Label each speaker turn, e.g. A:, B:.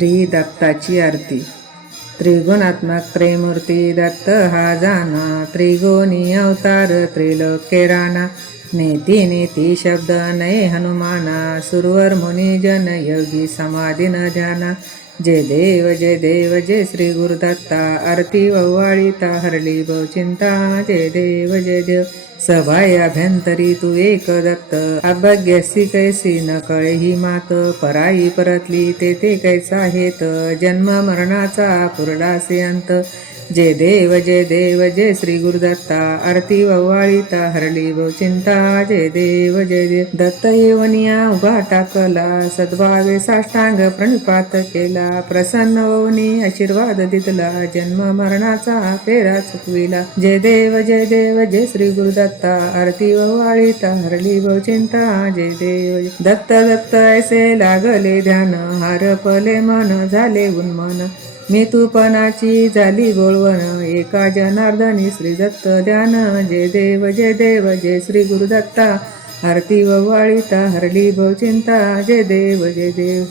A: श्री दत्ताची आरती. त्रिगुणात्मक त्रिमूर्ती दत्त हा जाना. त्रिगुणी अवतार त्रिलोकेराणा नेती नेती शब्द नये हनुमाना. सुरवर मुनी जन योगी समाधी न ध्याना जय देव जय देव जय श्री गुरुदत्ता आरती वव्वाळीता हरली चिंता जय देव जय देव। सभाय अभ्यंतरी तू एक दत्त अभग्यसी कैसी न कळे ही मात पराई परतली ते ते कैसा हेत जन्म मरणाचा पुरडासे अंत जय देव जय देव जय श्री गुरुदत्ता आरती वव्वाळीता हरली चिंता जय देव जय देव। दत्त येवनिया उभा टाकला सद्भावे साष्टांग प्रणिपात केला प्रसन्न होऊनी आशीर्वाद दितला. जन्म मरणाचा फेरा चुकविला. जय देव जय देव जय श्री गुरुदत्ता आरती वव्वाळीता हरली चिंता. जय देव दत्त दत्त ऐसे लागले ध्यान. हारपले मन झाले उन्मन. मी तूपणाची झाली बोलवण. एका जनार्दनी श्री दत्त ध्यान. जय देव जय देव जय श्री गुरुदत्ता आरती ववाळीता हरली चिंता. जय देव जय देव.